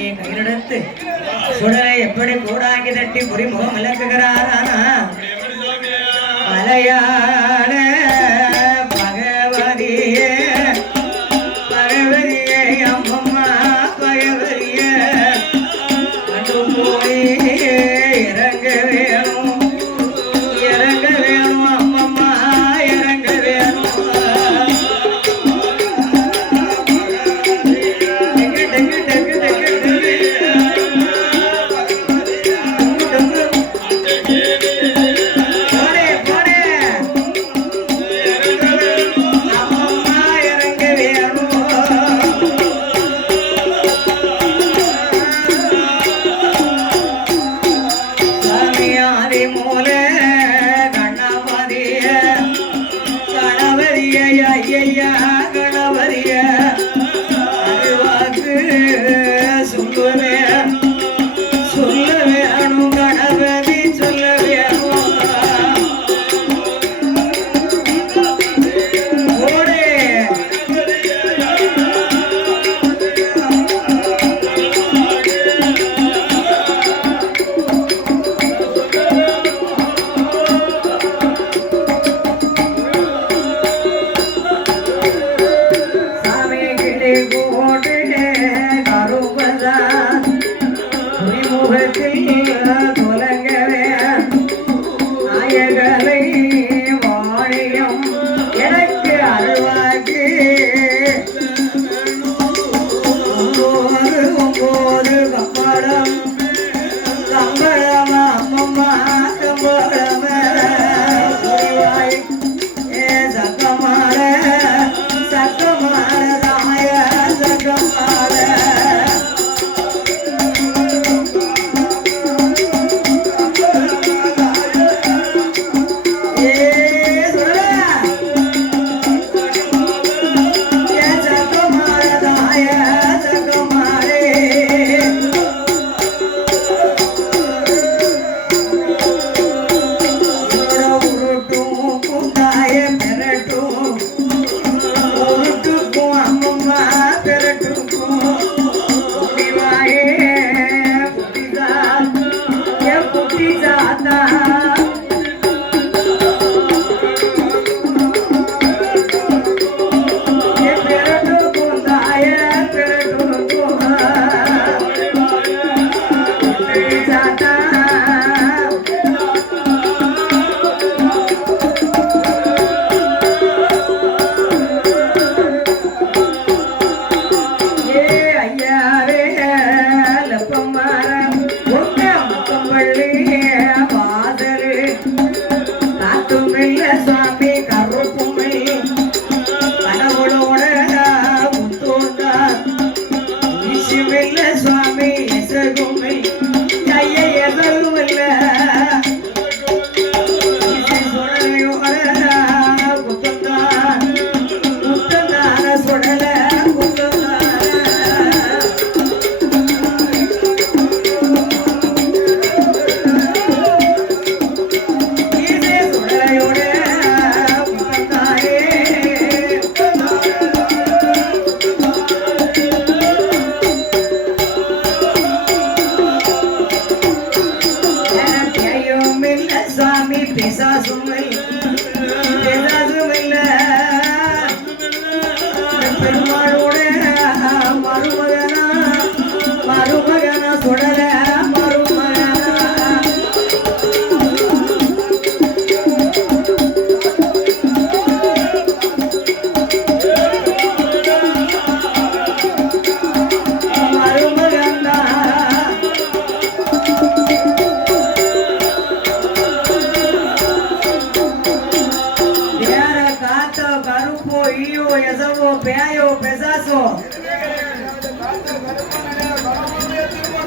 சுவாமியை கையிலெடுத்து சுடலை எப்படி கூடாக்கி தட்டி புரிமுகம் விளக்குகிறாரானா மலையாள பகவதியே பகவதியே அம்மம்மா பகவதியே அன்று போய் இறங்க வேணும் அம்மம்மா இறங்க வேணும்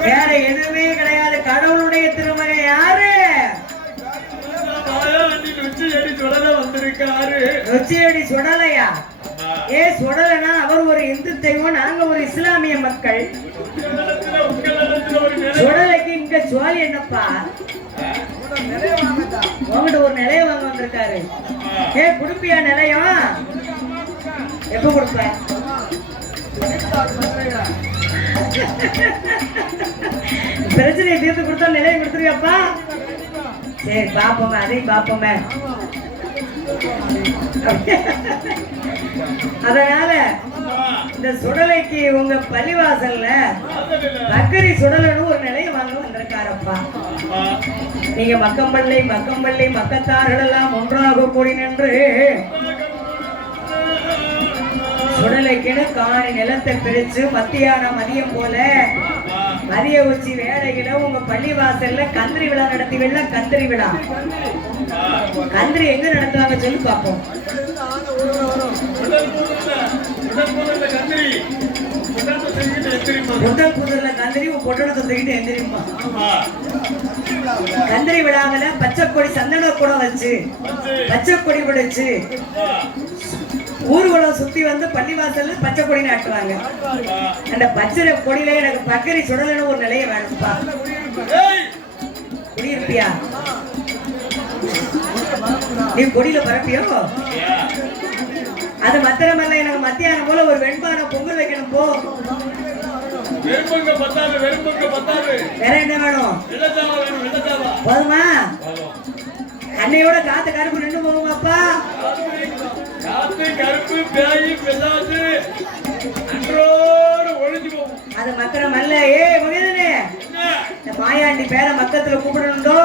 வேற எதுவுமே கிடையாது. கடவுளுடைய திருமகன் யாரு? நொச்சியடி சுடலையா? சுடலைனா அவர் ஒரு இந்து தெய்வம், நாங்க ஒரு இஸ்லாமிய மக்கள். சுடலைக்கு இங்க சுவாலி என்னப்பா? உங்ககிட்ட ஒரு நிலைய வாங்க வந்திருக்காரு. குடுப்பியா நிலையம்? எப்ப கொடுப்ப? பிரச்சனையை தீர்த்து கொடுத்தா நிலையை கொடுத்துருவியாப்பா? சரி பாப்போமே, அதையும் பாப்போமே. அதனால இந்த சுடலைக்கு உங்க பள்ளிவாசல்ல பக்கரி சுடலன்னு ஒரு நிலையை வாங்க வந்திருக்காரப்பா. நீங்க மக்கம்பள்ளி மக்கத்தார்கள் எல்லாம் ஒன்றாக கூடி நின்று சுடலைக்குன்னு காணி நிலத்தை பிரிச்சு மதியம் போல மதிய உச்சி வேலையில உங்க பள்ளிவாசல்ல கந்திரி விழா நடத்துவீங்களா? கந்திரி விழா கந்திரி எங்க நடத்துவாங்க சொல்லி பார்ப்போம். முதல் புதர்ல கந்திரி பொட்டணத்தை தூக்கிட்டு எந்திரிப்பா. கந்திரி விழாவில பச்சை கொடி சந்தன கூடம் வச்சு பச்சை கொடி பிடிச்சு ஊர்வலம் சுத்தி வந்து பள்ளிவாசல்ல பச்சை கொடி நாட்டுவாங்க. அந்த பச்சை கொடியில எனக்கு பக்கரி சுடலன்னு ஒரு நிலையை வேணும்ப்பா. குடியிருப்பியா? நீ கொடியில பரப்பியோ? அது மாத்திரமல்ல, எனக்கு மத்தியானம் போல ஒரு வெண்பான பொங்கல் வைக்கணும். போ. வேற என்ன வேணும்? போதுமா? அன்னையோட காத்து கருப்பு நின்று போகுமாப்பா? அது மாத்திரமல்ல, ஏ மகிழனே, இந்த மாயாண்டி பேர மக்கத்துல கூப்பிடணுண்டோ?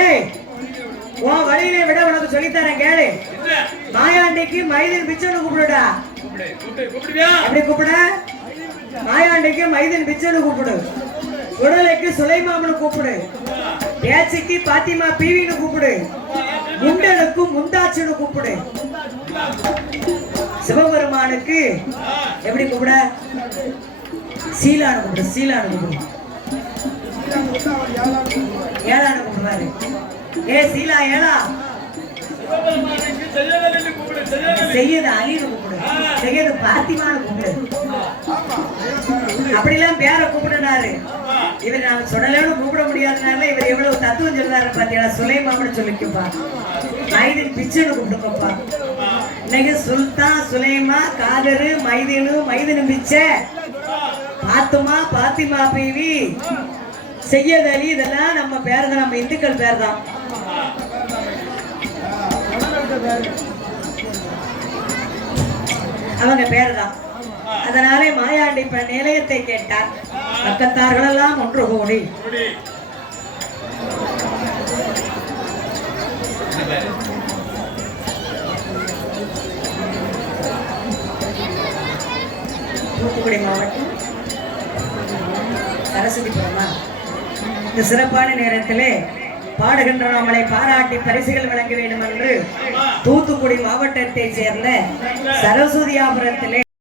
ஏய், உன் வழியிலே விட உனக்கு சொல்லித்தரேன் கேளு. மாயாண்டிக்கு மைதன் பிச்சைன்னு கூப்பிடுடா. எப்படி கூப்பிட? மாயாண்டிக்கு மைதன் பிச்சைன்னு கூப்பிடு. சுடலைக்கு சுலைமாமனு கூப்பிடு. பேச்சுக்கு பாத்திமா பீவின்னு கூப்பிடு. முண்டனுக்கு முந்தாச்சுன்னு கூப்பிடு. சிவபெருமானுக்கு எப்படி கூப்பிட? சீலான்னு கூப்பிடு. சீலான்னு கூப்பிடு. ஏழான்னு கூப்பிடுவாரு. ஏ சீலா ஏழா. செய்யது அலின்னு கூப்பிடு. செய்யது பாத்திமான்னு கூப்பிடு. அப்படிலாம் பேரை கூப்பிடுனாரு. இவர் நான் சுடலன்னு கூப்பிட முடியாதனால இவர் எவ்வளவு தத்துவம் சொல்றாரு பாத்தீங்களா? சுலைமான்னு சொல்லிக்கப்பா. மைதின் பிச்சுன்னு கூப்பிடுங்கப்பா. இன்னைக்கு சுல்தான் சுலைமா காதரு மைதினு பிச்சை பாத்திமா பீவி செய்யது அலி, இதெல்லாம் நம்ம பேர் தான், நம்ம இந்துக்கள் பேர் தான். அவங்க பேர் தான். அதனாலே மாயாண்டி நிலையத்தை கேட்டார். பக்கத்தார்கள் எல்லாம் ஒன்று கூடி தூத்துக்குடி மாவட்டம் சரஸ்வதிபுரமா இந்த சிறப்பான நேரத்திலே பாடுகின்ற நம்மளை பாராட்டி பரிசுகள் வழங்க வேண்டும் என்று தூத்துக்குடி மாவட்டத்தை சேர்ந்த சரஸ்வதியாபுரத்திலே